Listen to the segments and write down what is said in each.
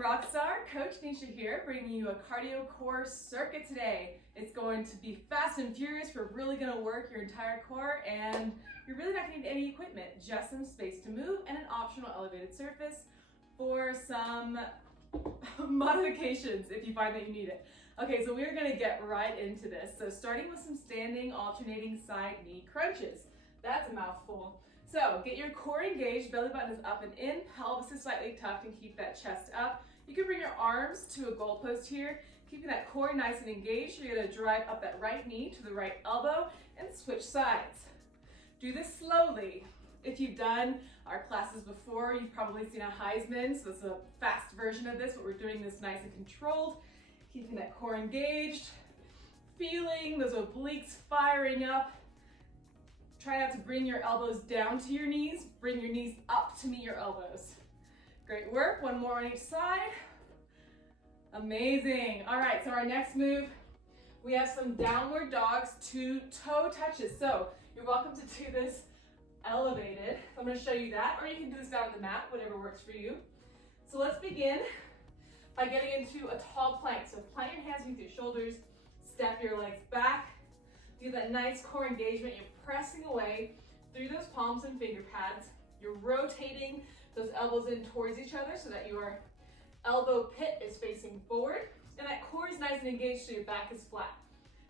Rockstar, Coach Nisha here, bringing you a cardio core circuit today. It's going to be fast and furious. We're really going to work your entire core, and you're really not going to need any equipment, just some space to move and an optional elevated surface for some modifications if you find that you need it. Okay, so we're going to get right into this. So starting with some standing alternating side knee crunches. That's a mouthful. So get your core engaged, belly button is up and in, pelvis is slightly tucked, and keep that chest up. You can bring your arms to a goalpost here, keeping that core nice and engaged. You're gonna drive up that right knee to the right elbow and switch sides. Do this slowly. If you've done our classes before, you've probably seen a Heisman, so it's a fast version of this, but we're doing this nice and controlled, keeping that core engaged, feeling those obliques firing up. Try not to bring your elbows down to your knees. Bring your knees up to meet your elbows. Great work. One more on each side. Amazing. All right, so our next move, we have some downward dogs to toe touches. So you're welcome to do this elevated. I'm going to show you that, or you can do this down on the mat, whatever works for you. So let's begin by getting into a tall plank. So plant your hands beneath your shoulders, step your legs back. Do that nice core engagement. You're pressing away through those palms and finger pads. You're rotating those elbows in towards each other so that your elbow pit is facing forward. And that core is nice and engaged so your back is flat.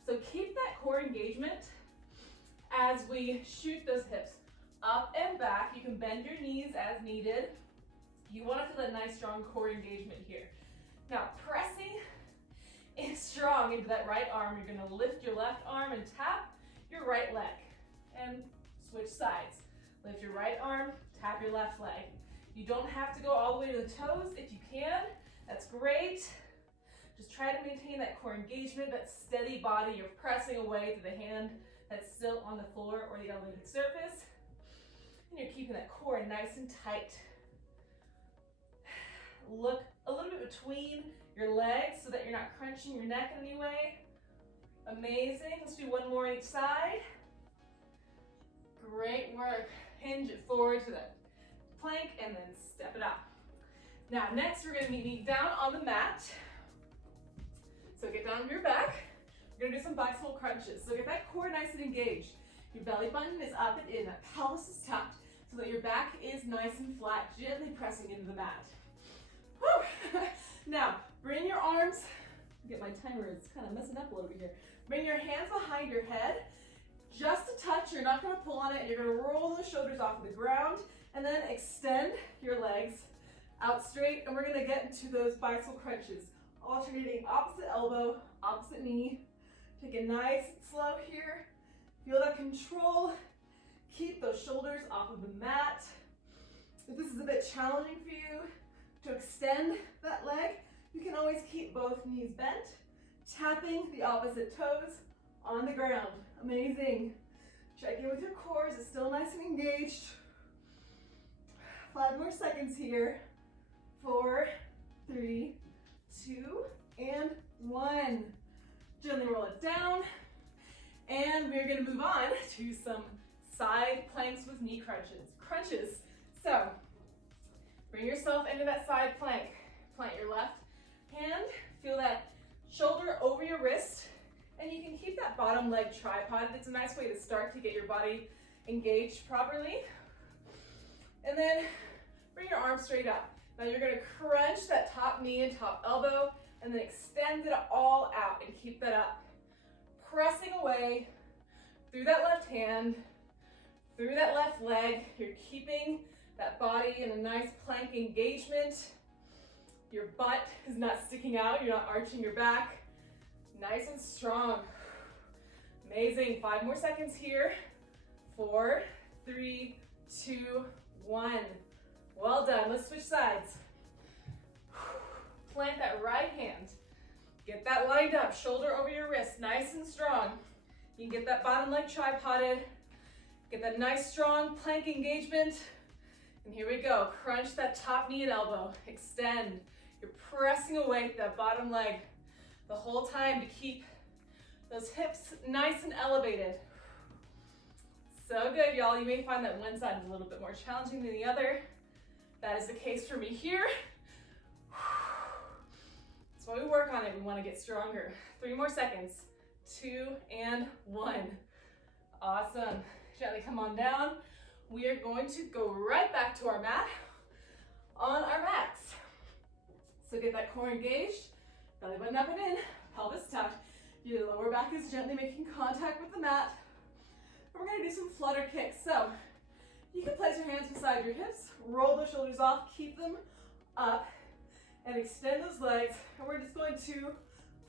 So keep that core engagement as we shoot those hips up and back. You can bend your knees as needed. You want to feel that nice strong core engagement here. Now pressing in strong into that right arm. You're going to lift your left arm and tap your right leg and switch sides. Lift your right arm, tap your left leg. You don't have to go all the way to the toes. If you can, that's great. Just try to maintain that core engagement, that steady body. You're pressing away to the hand that's still on the floor or the elevated surface. And you're keeping that core nice and tight. Look a little bit between your legs so that you're not crunching your neck in any way. Amazing. Let's do one more on each side. Great work. Hinge it forward to the plank and then step it up. Now next we're going to meet down on the mat. So get down on your back. We're going to do some bicycle crunches. So get that core nice and engaged. Your belly button is up and in. That pelvis is tucked so that your back is nice and flat, gently pressing into the mat. Whew. Now, bring your arms, get my timer, it's kind of messing up a little bit here. Bring your hands behind your head, just a touch, you're not gonna pull on it, and you're gonna roll those shoulders off of the ground, and then extend your legs out straight, and we're gonna get into those bicycle crunches, alternating opposite elbow, opposite knee. Take it nice and slow here. Feel that control. Keep those shoulders off of the mat. If this is a bit challenging for you, to extend that leg, you can always keep both knees bent, tapping the opposite toes on the ground. Amazing. Check in with your core. Is it still nice and engaged? 5 more seconds here. 4, 3, 2, and 1. Gently roll it down. And we're going to move on to some side planks with knee crunches. So bring yourself into that side plank. Plant your left hand, feel that shoulder over your wrist, and you can keep that bottom leg tripod. It's a nice way to start to get your body engaged properly. And then bring your arm straight up. Now you're gonna crunch that top knee and top elbow, and then extend it all out and keep that up. Pressing away through that left hand, through that left leg. You're keeping that body in a nice plank engagement. Your butt is not sticking out. You're not arching your back. Nice and strong. Amazing. 5 more seconds here. 4, 3, 2, 1. Well done. Let's switch sides. Plant that right hand. Get that lined up. Shoulder over your wrist. Nice and strong. You can get that bottom leg tripoded. Get that nice strong plank engagement. And here we go. Crunch that top knee and elbow. Extend. You're pressing away with that bottom leg the whole time to keep those hips nice and elevated. So good, y'all. You may find that one side is a little bit more challenging than the other. That is the case for me here. You want to get stronger. 3 more seconds. 2 and 1. Awesome. Gently come on down. We are going to go right back to our mat on our backs. So get that core engaged, belly button up and in, pelvis tucked. Your lower back is gently making contact with the mat. And we're going to do some flutter kicks. So you can place your hands beside your hips, roll those shoulders off, keep them up, and extend those legs. And we're just going to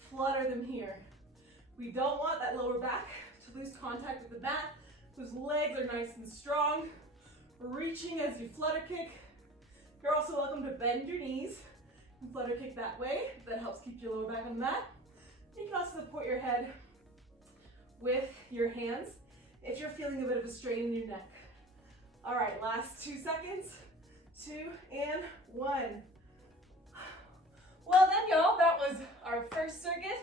flutter them here. We don't want that lower back to lose contact with the mat. Those legs are nice and strong. Reaching as you flutter kick. You're also welcome to bend your knees and flutter kick that way. That helps keep your lower back on the mat. You can also support your head with your hands if you're feeling a bit of a strain in your neck. All right, last 2 seconds. 2 and 1. Well then, y'all, that was our first circuit.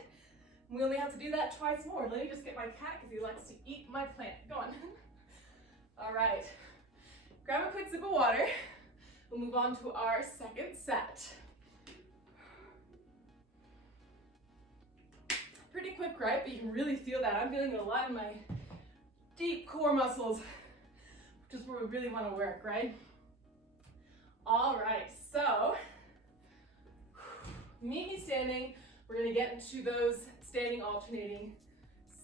We only have to do that twice more. Let me just get my cat because he likes to eat my plant. Go on. All right. Grab a quick sip of water. We'll move on to our second set. Pretty quick, right? But you can really feel that. I'm feeling it a lot in my deep core muscles, which is where we really want to work, right? All right, so meet me standing. We're going to get into those standing alternating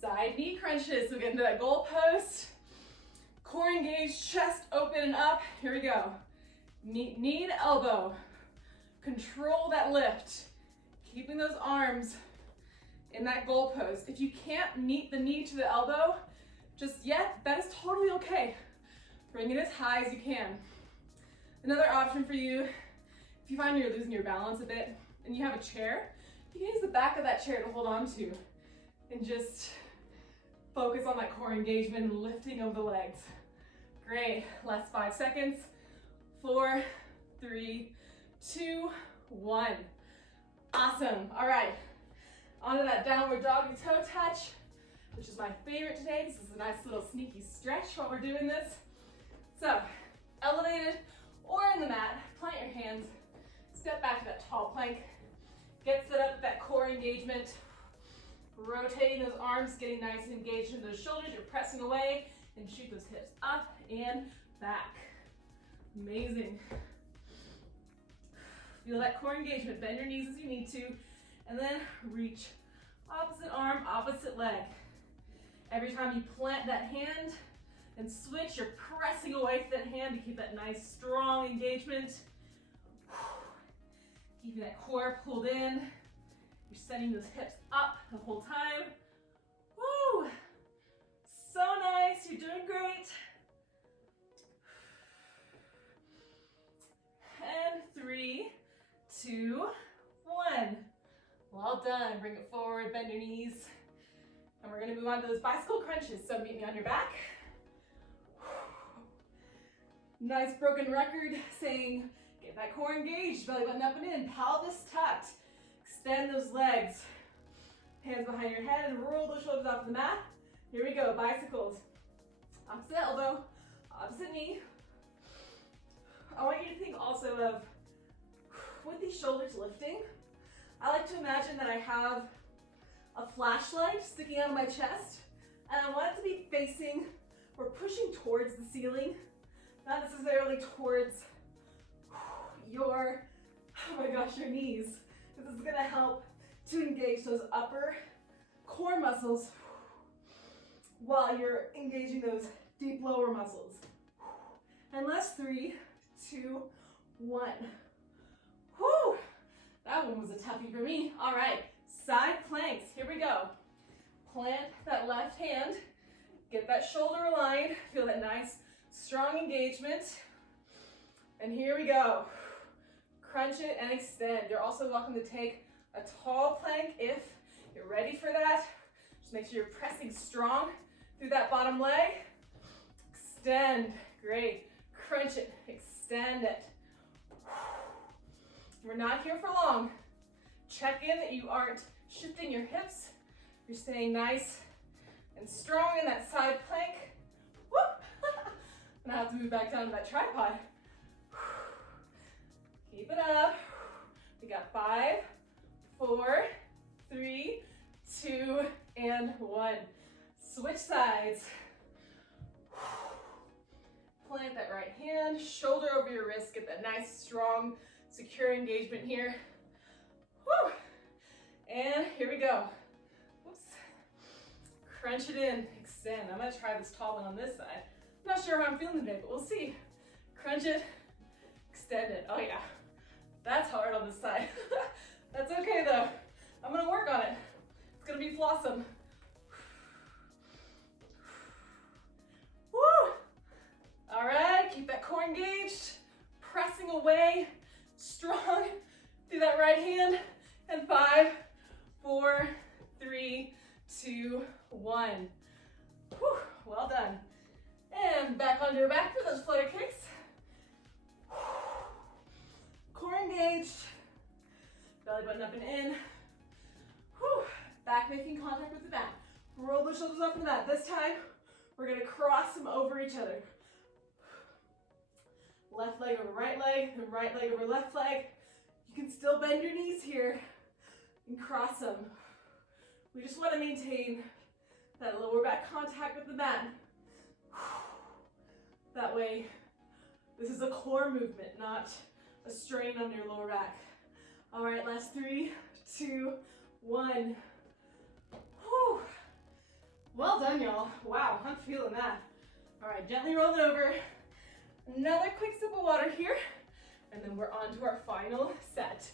side knee crunches. So get into that goal post. Core engaged, chest open and up. Here we go. Meet knee to elbow. Control that lift. Keeping those arms in that goal post. If you can't meet the knee to the elbow just yet, that is totally okay. Bring it as high as you can. Another option for you, if you find you're losing your balance a bit and you have a chair, you can use the back of that chair to hold on to and just focus on that core engagement and lifting of the legs. Great, last 5 seconds. 4, 3, 2, 1. Awesome, all right. Onto that downward doggy toe touch, which is my favorite today. This is a nice little sneaky stretch while we're doing this. So, elevated or in the mat, plant your hands, step back to that tall plank, get set up with that core engagement, rotating those arms, getting nice and engaged in those shoulders. You're pressing away and shoot those hips up and back. Amazing. Feel that core engagement. Bend your knees as you need to, and then reach opposite arm, opposite leg. Every time you plant that hand and switch, you're pressing away from that hand to keep that nice, strong engagement. Keeping that core pulled in. You're setting those hips up the whole time. Woo! So nice, you're doing great. And 3, 2, 1. Well done. Bring it forward, bend your knees. And we're gonna move on to those bicycle crunches. So meet me on your back. Nice broken record saying, get that core engaged, belly button up and in, pelvis tucked. Extend those legs. Hands behind your head and roll those shoulders off the mat. Here we go, bicycles. Opposite elbow, opposite knee. I want you to think also of, with these shoulders lifting, I like to imagine that I have a flashlight sticking out of my chest, and I want it to be facing or pushing towards the ceiling, not necessarily towards your, oh my gosh, your knees. This is gonna help to engage those upper core muscles while you're engaging those deep lower muscles. And last 3, 2, 1. Whew, that one was a toughie for me. All right, side planks, here we go. Plant that left hand, get that shoulder aligned, feel that nice, strong engagement. And here we go. Crunch it and extend. You're also welcome to take a tall plank if you're ready for that. Just make sure you're pressing strong through that bottom leg. Extend, great. Crunch it, extend it. We're not here for long. Check in that you aren't shifting your hips. You're staying nice and strong in that side plank. Woo! I'm gonna have to move back down to that tripod. Keep it up. We got 5, 4, 3, 2, and 1. Switch sides. Plant that right hand, shoulder over your wrist, get that nice, strong, secure engagement here. Whew. And here we go. Oops. Crunch it in, extend. I'm gonna try this tall one on this side. I'm not sure how I'm feeling today, but we'll see. Crunch it, extend it. Oh yeah, that's hard on this side. That's okay though. I'm gonna work on it. It's gonna be flawsome. Woo! All right, keep that core engaged, pressing away, strong through that right hand, and 5, 4, 3, 2, 1. Whew, well done. And back onto your back for those flutter kicks. Core engaged, belly button up and in. Whew. Back making contact with the mat. Roll the shoulders off the mat. This time, we're gonna cross them over each other. Left leg over right leg, and right leg over left leg. You can still bend your knees here and cross them. We just want to maintain that lower back contact with the mat. That way, this is a core movement, not a strain on your lower back. All right, last 3, 2, 1. Whew. Well done, y'all. Wow, I'm feeling that. All right, gently roll it over. Another quick sip of water here, and then we're on to our final set.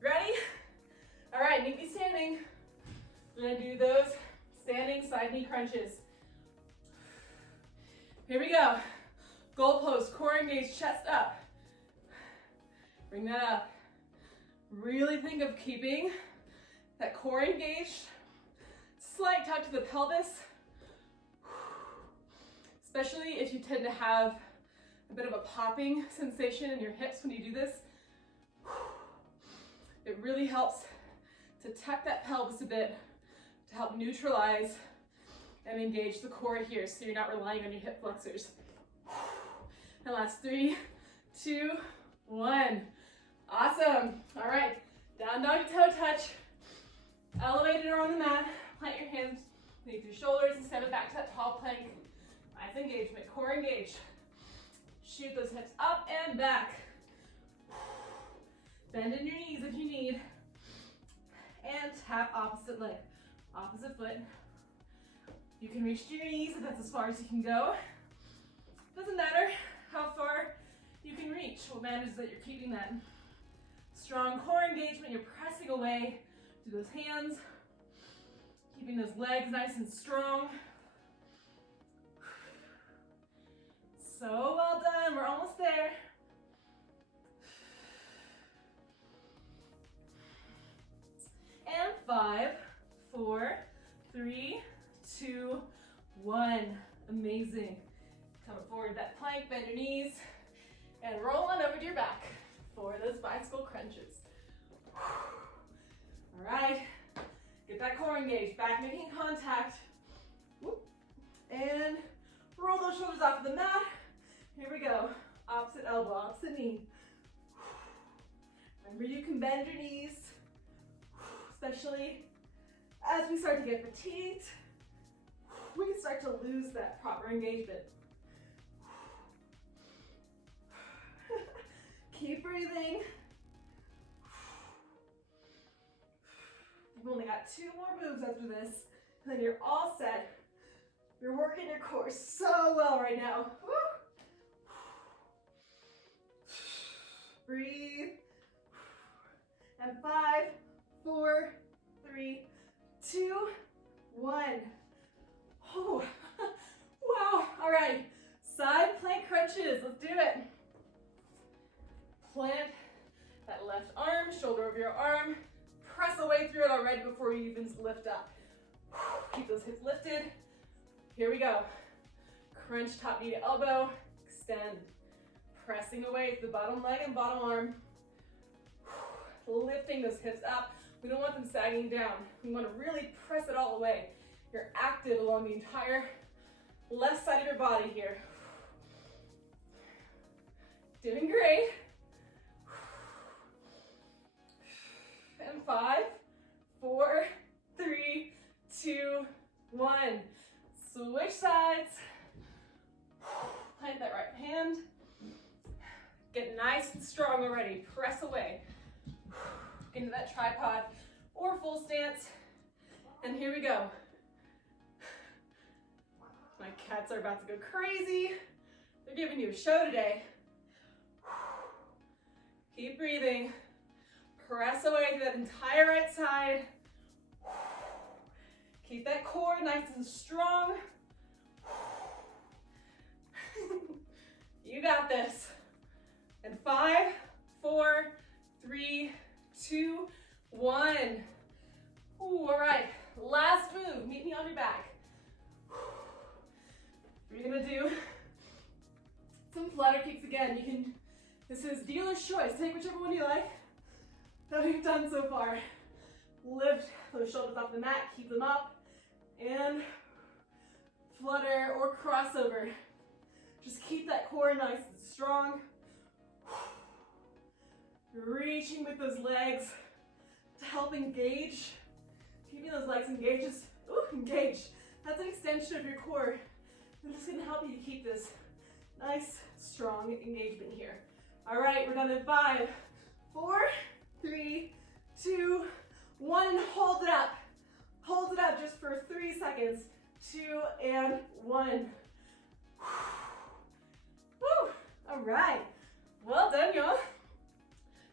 Ready? All right, meet me standing. We're gonna do those standing side knee crunches. Here we go. Goal pose, core engaged, chest up. Bring that up. Really think of keeping that core engaged. Slight tuck to the pelvis, especially if you tend to have a bit of a popping sensation in your hips when you do this. It really helps to tuck that pelvis a bit to help neutralize and engage the core here so you're not relying on your hip flexors. And last 3, 2, 1. Awesome. All right, down dog to toe touch. Elevate it on the mat. Plant your hands beneath your shoulders and step it back to that tall plank. Nice engagement, core engaged. Shoot those hips up and back. Bend in your knees if you need. And tap opposite leg, opposite foot. You can reach to your knees if that's as far as you can go. Doesn't matter how far you can reach. What matters is that you're keeping that strong core engagement. You're pressing away to those hands. Keeping those legs nice and strong. So well done, we're almost there. And 5, 4, 3, 2, 1. Amazing. Coming forward, that plank, bend your knees, and roll on over to your back for those bicycle crunches. All right. Get that core engaged, back making contact. Whoop. And roll those shoulders off of the mat. Here we go. Opposite elbow, opposite knee. Remember, you can bend your knees, especially as we start to get fatigued. We can start to lose that proper engagement. Keep breathing. You've only got 2 more moves after this, and then you're all set. You're working your core so well right now. Woo. Breathe. And 5, 4, 3, 2, 1. Oh, wow. All right, side plank crunches. Let's do it. Plant that left arm, shoulder over your arm. Press away through it already before you even lift up. Keep those hips lifted. Here we go. Crunch top knee to elbow, extend. Pressing away to the bottom leg and bottom arm. Lifting those hips up. We don't want them sagging down. We want to really press it all away. You're active along the entire left side of your body here. Doing great. And 5, 4, 3, 2, 1. Switch sides. Plant that right hand. Get nice and strong already. Press away. Get into that tripod or full stance. And here we go. My cats are about to go crazy. They're giving you a show today. Keep breathing. Press away through that entire right side. Keep that core nice and strong. You got this. And 5, 4, 3, 2, 1. Ooh, all right, last move. Meet me on your back. We're gonna do some flutter kicks again. This is dealer's choice. Take whichever one you like that we've done so far. Lift those shoulders off the mat, keep them up, and flutter or crossover. Just keep that core nice and strong. Reaching with those legs to help engage. Keeping those legs engaged. Just, engage. That's an extension of your core. It's just gonna help you to keep this nice, strong engagement here. All right, we're done in 5, 4, 3, 2, 1. Hold it up. Hold it up just for 3 seconds. 2 and 1. Woo! All right. Well done, y'all.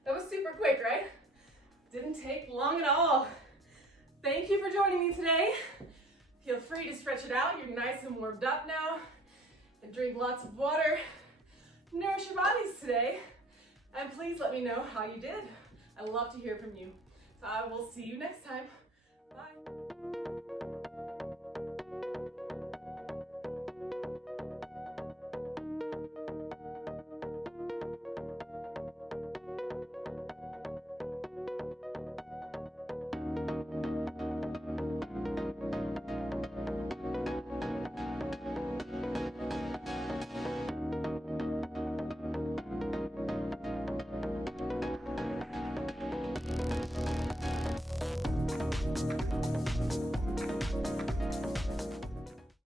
That was super quick, right? Didn't take long at all. Thank you for joining me today. Feel free to stretch it out. You're nice and warmed up now. And drink lots of water. Nourish your bodies today. And please let me know how you did. I love to hear from you. So I will see you next time. Bye.